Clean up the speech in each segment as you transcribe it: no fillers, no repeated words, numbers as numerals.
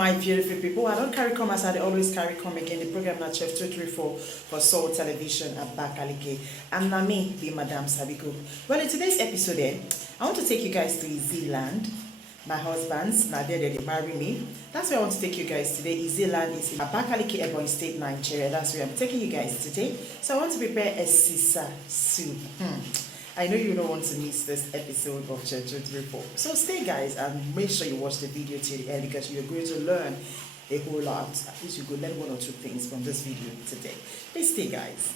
my beautiful people. I don't carry come as I always carry come again. The program na Chef 234 for Soul Television at Bakalike. And na me be Madamsabicook. Well, in today's episode, I want to take you guys to Zealand. My husband's now there they marry me. That's where I want to take you guys today. Zealand is in Abakaliki, Ebonyi State, Nigeria. That's where I'm taking you guys today. So I want to prepare a sisa soup. I know you don't want to miss this episode of Chef 234. So stay guys and make sure you watch the video till the end because you're going to learn a whole lot. At least you could learn one or two things from this video today. Please stay guys.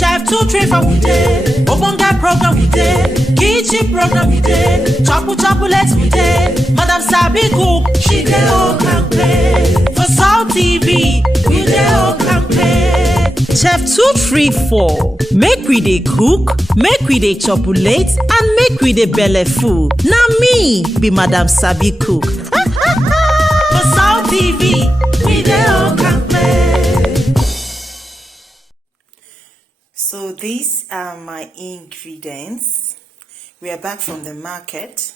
Chef 234 we did, Obonga program we did, kitchen program we did, chocolates we did, Madamsabicook she dey all can play, for Soul TV we dey all can play. Chef 234, make we dey cook, make we dey chocolate, and make we dey belle full. Na me be Madamsabicook. For Soul TV we dey all can play. So these are my ingredients. We are back from the market.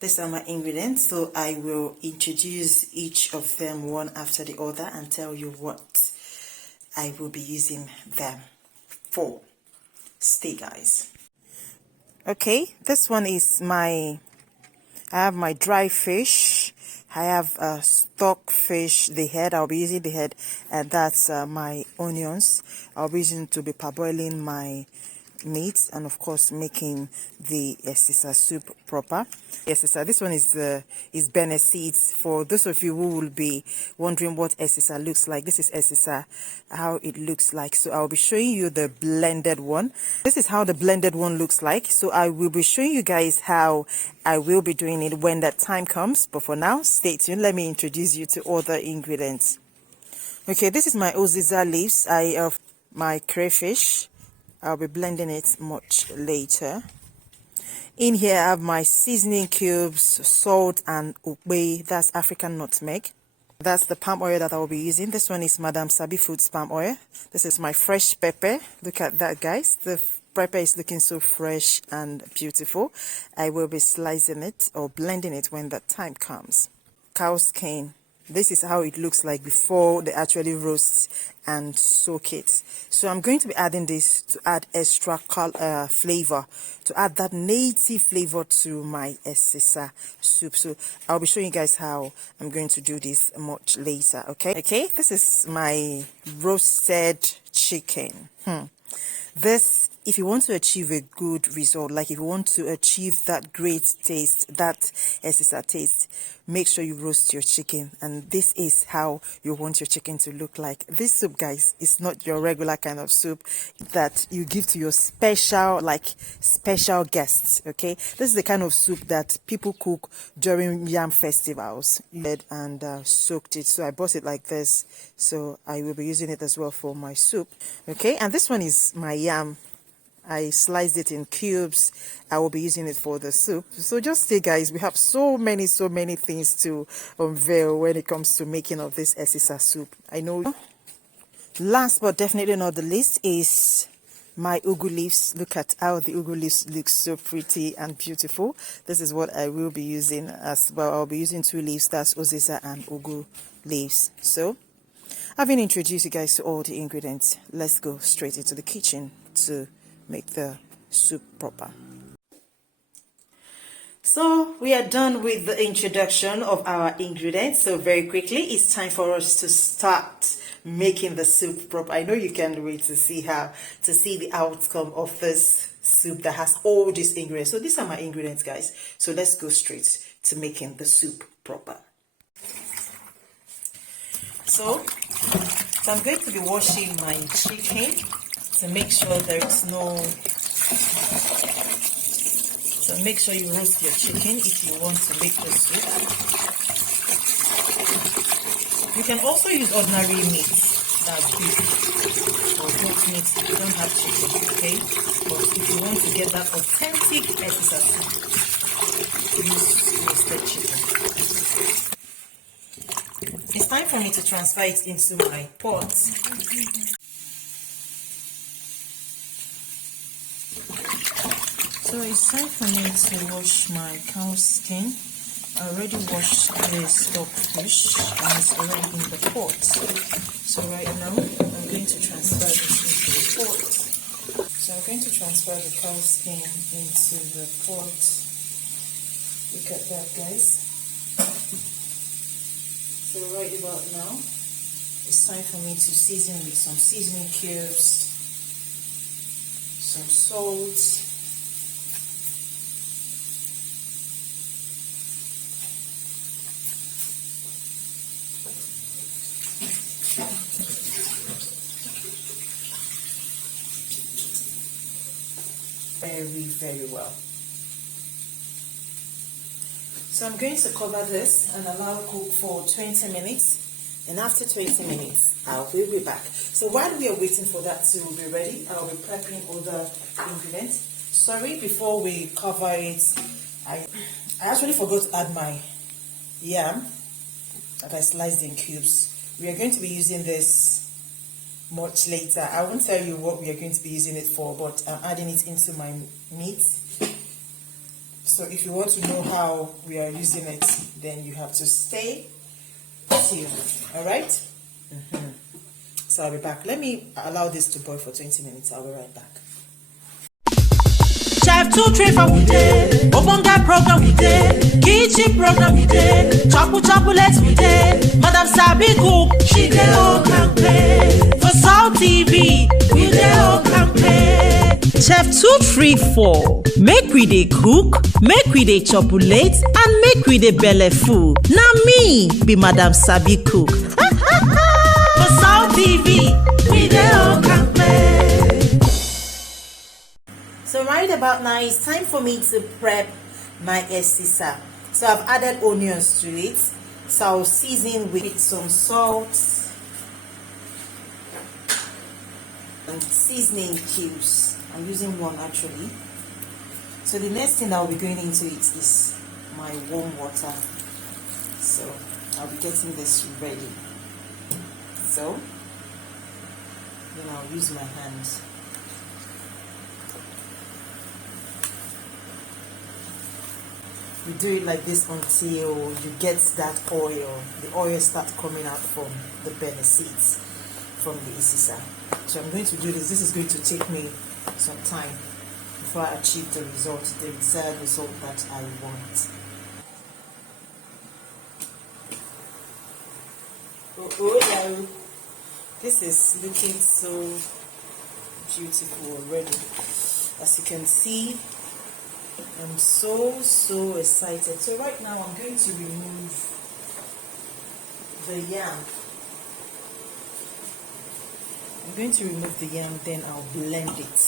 These are my ingredients. So I will introduce each of them one after the other and tell you what I will be using them for. Stay guys. Okay, this one is I have my dry fish. I have stock fish, the head. I'll be using the head, and that's my onions. I'll be using to be parboiling my meat, and of course making the sisa soup proper. Sisa, this one is Beniseed. For those of you who will be wondering what sisa looks like, this is sisa, how it looks like. So I'll be showing you the blended one. This is how the blended one looks like. So I will be showing you guys how I will be doing it when that time comes. But for now, stay tuned. Let me introduce you to other ingredients. Okay, this is my uziza leaves. I have my crayfish. I'll be blending it much later. In here I have my seasoning cubes, salt and ukbe, that's African nutmeg. That's the palm oil that I will be using. This one is Madamsabicook's palm oil. This is my fresh pepper. Look at that guys. The pepper is looking so fresh and beautiful. I will be slicing it or blending it when that time comes. Cow skin. This is how it looks like before they actually roast and soak it. So I'm going to be adding this to add extra flavor, to add that native flavor to my sisa soup. So I'll be showing you guys how I'm going to do this much later. Okay, this is my roasted chicken. This, if you want to achieve a good result, like if you want to achieve that great taste, that sisa taste, make sure you roast your chicken. And this is how you want your chicken to look like. This soup, guys, is not your regular kind of soup that you give to your special guests. Okay, this is the kind of soup that people cook during yam festivals. And soaked it. So I bought it like this. So I will be using it as well for my soup. Okay, and this one is my yam. I sliced it in cubes. I will be using it for the soup. So just say guys, we have so many things to unveil when it comes to making of this sisa soup. I know. Last but definitely not the least is my ugu leaves. Look at how the ugu leaves look so pretty and beautiful. This is what I will be using as well. I'll be using 2 leaves, that's uziza and ugu leaves. So having introduced you guys to all the ingredients, let's go straight into the kitchen to make the soup proper. So we are done with the introduction of our ingredients. So very quickly, it's time for us to start making the soup proper. I know you can't wait to see the outcome of this soup that has all these ingredients. So these are my ingredients, guys. So let's go straight to making the soup proper. So I'm going to be washing my chicken to make sure there is no. So make sure you roast your chicken if you want to make the soup. You can also use ordinary meat, that's beef or goat meat if you don't have chicken, okay? But if you want to get that authentic sisa soup, use roasted chicken. It's time for me to transfer it into my pot. So it's time for me to wash my cow skin. I already washed the stockfish and it's already in the pot. So right now I'm going to transfer this into the pot. So I'm going to transfer the cow skin into the pot. Look at that, guys. So right about now, it's time for me to season with some seasoning cubes, some salt, very well. So I'm going to cover this and allow it cook for 20 minutes, and after 20 minutes I will be back. So while we are waiting for that to be ready, I'll be prepping other ingredients. Sorry, before we cover it, I actually forgot to add my yam that I sliced in cubes. We are going to be using this much later. I won't tell you what we are going to be using it for, but I'm adding it into my meat. So if you want to know how we are using it, then you have to stay tuned. Alright? So I'll be back. Let me allow this to boil for 20 minutes. I'll be right back. Chef 2 3 for we day, Obonga program we day, kitchen program we day, chocolate we day, Madamsabicook, she dey all campaign. For South TV, we dey all campaign. Chef 2 3 4, make we dey cook, make we dey chocolate, and make we dey belle full. Na me be Madamsabicook. For South TV, we dey all campaign. So right about now, it's time for me to prep my esisa. So I've added onions to it. So I'll season with some salt and seasoning cubes. I'm using one actually. So the next thing I'll be going into it is my warm water. So I'll be getting this ready. So then I'll use my hands. You do it like this until you get that oil. The oil starts coming out from the Beniseed, from the isisa. So I'm going to do this. This is going to take me some time before I achieve the result, the desired result that I want. Oh, this is looking so beautiful already. As you can see, I'm so excited. So right now I'm going to remove the yam. I'm going to remove the yam, then I'll blend it.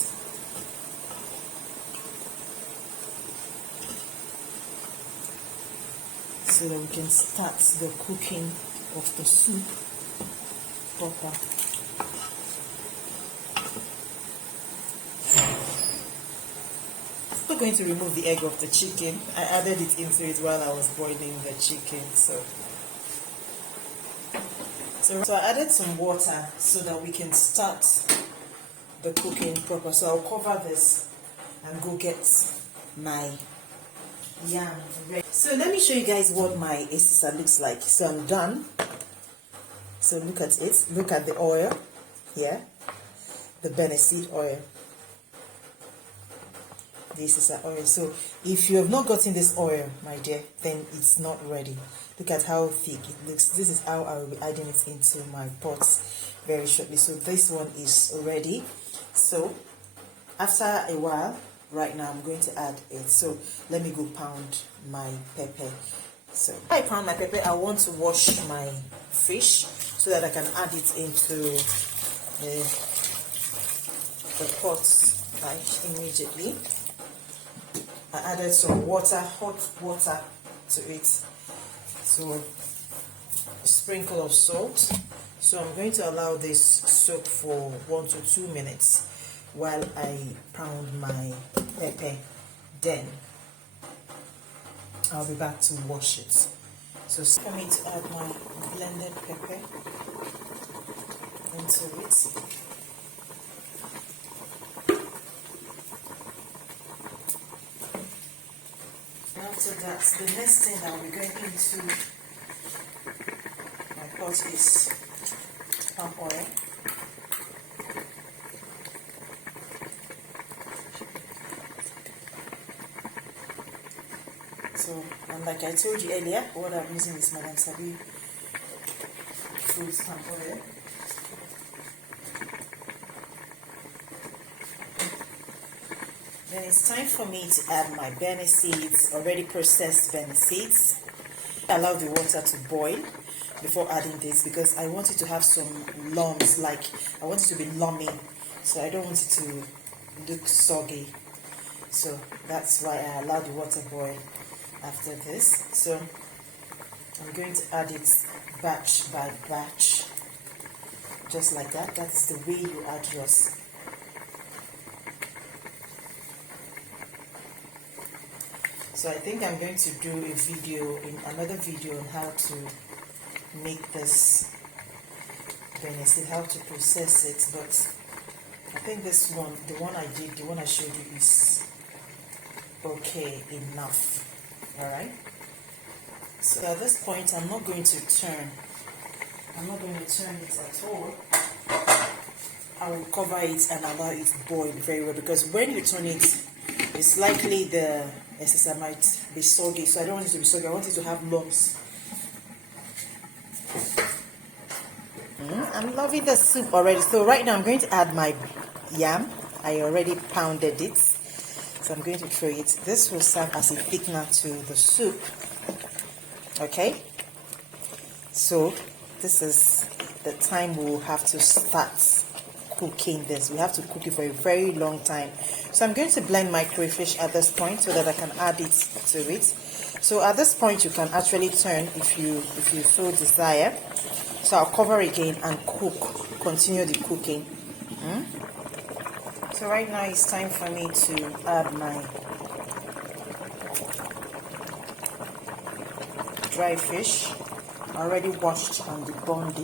So that we can start the cooking of the soup proper. I'm going to remove the egg of the chicken. I added it into it while I was boiling the chicken. So I added some water so that we can start the cooking proper. So I'll cover this and go get my yam ready. So let me show you guys what my esisa looks like. So I'm done. So look at it. Look at the oil here, the Beniseed oil. This is our oil. So if you have not gotten this oil, my dear, then it's not ready. Look at how thick it looks. This is how I will be adding it into my pots very shortly. So this one is ready. So after a while, right now I'm going to add it. So let me go pound my pepper. So I pound my pepper. I want to wash my fish so that I can add it into the pot like immediately. I added some water, hot water to it. So a sprinkle of salt. So I'm going to allow this soak for 1 to 2 minutes while I pound my pepper. Then I'll be back to wash it. So for me to add my blended pepper into it. After that, the next thing that we're going into my pot is palm oil. So, and like I told you earlier, what I'm using is Madamsabicook palm oil. Then it's time for me to add my Beniseeds, already processed Beniseeds. Allow the water to boil before adding this because I want it to have some lumps, like I want it to be lummy, so I don't want it to look soggy. So that's why I allow the water boil after this. So I'm going to add it batch by batch, just like that. That's the way you add yours. So I think I'm going to do another video on how to make this Beniseed, how to process it, but I think this one, the one I showed you is okay enough. Alright? So at this point I'm not going to turn it at all. I will cover it and allow it to boil very well, because when you turn it, it's likely the sesame might be soggy, so I don't want it to be soggy. I want it to have lumps. I'm loving the soup already. So right now I'm going to add my yam. I already pounded it, so I'm going to throw it. This will serve as a thickener to the soup. Okay, so this is the time we'll have to start cooking this. We have to cook it for a very long time. So I'm going to blend my crayfish at this point so that I can add it to it. So at this point you can actually turn if you so desire. So I'll cover again and continue the cooking. So right now it's time for me to add my dry fish. I already washed and deboned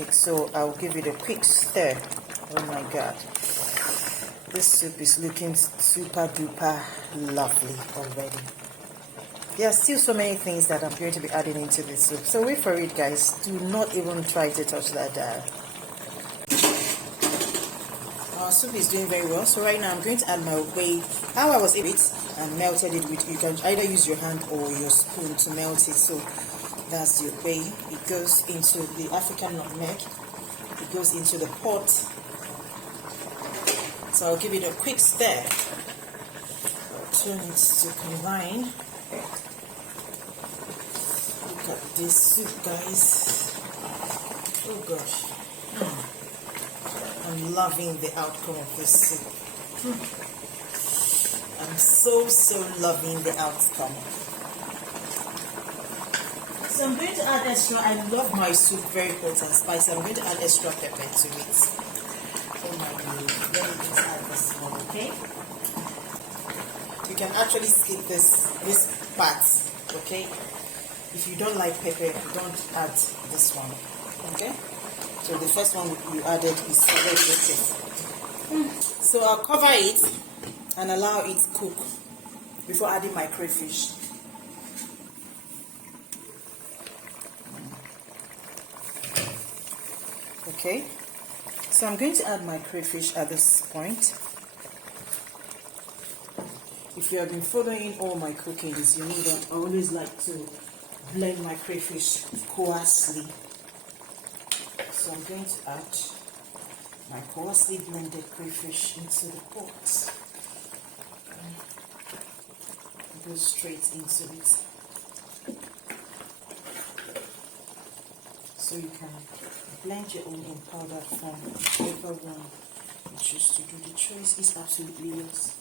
it. So I'll give it a quick stir. Oh my god, this soup is looking super duper lovely already. There are still so many things that I'm going to be adding into this soup, so wait for it, guys. Do not even try to touch that dial. Our soup is doing very well, so right now I'm going to add my whey. How I was able to and melted it with, you can either use your hand or your spoon to melt it. So that's the way it goes into the African nutmeg. It goes into the pot. So I'll give it a quick stir. I'll turn it to combine. Look at this soup, guys. Oh gosh. I'm loving the outcome of this soup. I'm so loving the outcome. So I'm going to add extra. I love my soup very hot and spicy. I'm going to add extra pepper to it. Oh my god. Let me just add this one, okay? You can actually skip this part, okay? If you don't like pepper, don't add this one, okay? So the first one you added is already okay. So I'll cover it and allow it to cook before adding my crayfish. Okay, so I'm going to add my crayfish at this point. If you have been following all my cookings, you know that I always like to blend my crayfish coarsely. So I'm going to add my coarsely blended crayfish into the pot. Go straight into it. So you can blend your own in powder form, whichever one you choose to do. The choice is absolutely yours.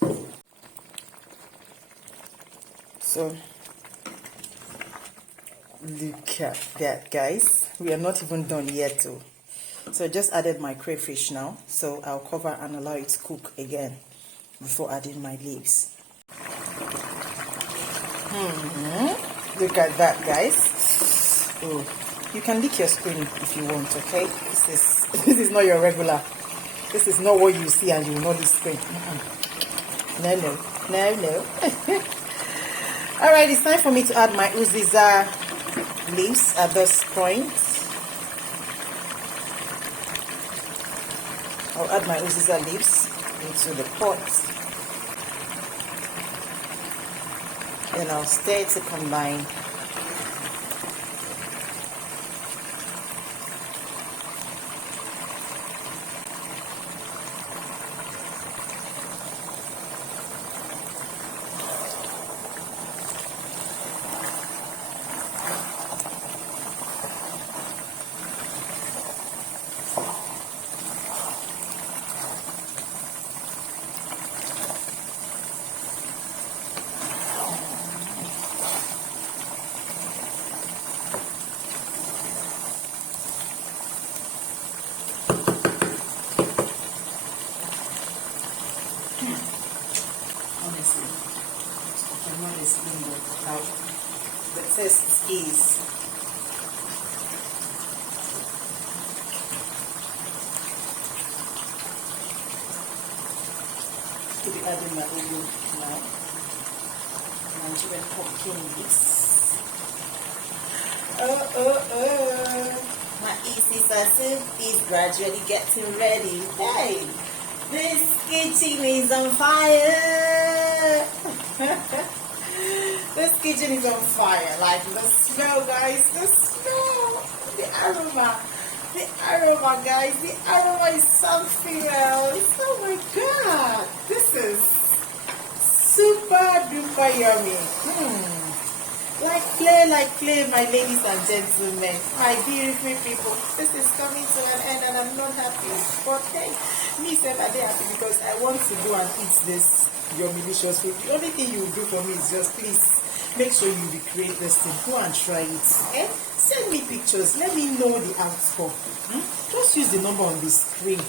So look at that, guys. We are not even done yet though. So I just added my crayfish now. So I'll cover and allow it to cook again before adding my leaves. Look at that, guys. Oh, you can lick your spoon if you want, okay? This is not your regular This is not what you see and you will not listen. No. Alright, it's time for me to add my uziza leaves at this point. I'll add my uziza leaves into the pot. Then I'll stir to combine. Honestly, I'm not explaining how the test is. To be adding my ugu now. Nigerian pumpkin mix. My easy soup is gradually getting ready. Hey! This kitchen is on fire. This kitchen is on fire. Like the smell, guys. The smell. The aroma, guys. The aroma is something else. Oh my god. This is super duper yummy. Like play, my ladies and gentlemen, my beautiful people. This is coming to an end and I'm not happy. But hey, me said I did happy because I want to go and eat this your delicious food. The only thing you do for me is just please make sure you recreate this thing. Go and try it. Eh? Send me pictures. Let me know the outcome. Just use the number on the screen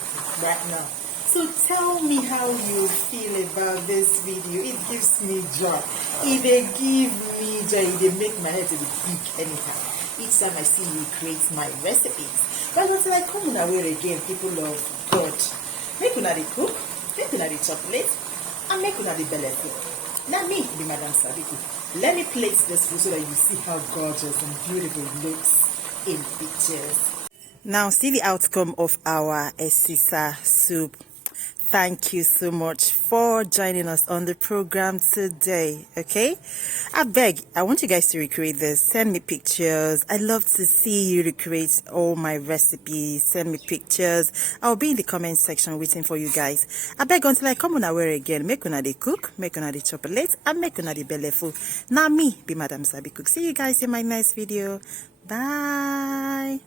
right now. So tell me how you feel about this video. It gives me joy. It give me joy. It make my head to be big anytime. Each time I see you create my recipes. But until I come on away again, people of God, make una the cook, make una the chocolate, and make una the belly food. Now me, the Madamsabicook. Let me plate this food so that you see how gorgeous and beautiful it looks in pictures. Now see the outcome of our esisa soup. Thank you so much for joining us on the program today. Okay, I want you guys to recreate this. Send me pictures. I love to see you recreate all my recipes. Send me pictures. I'll be in the comment section waiting for you guys. I beg until I come on aware again. Make una the cook, make una the chocolate, and make una the belly full. Now me be Madamsabicook. See you guys in my next video. Bye.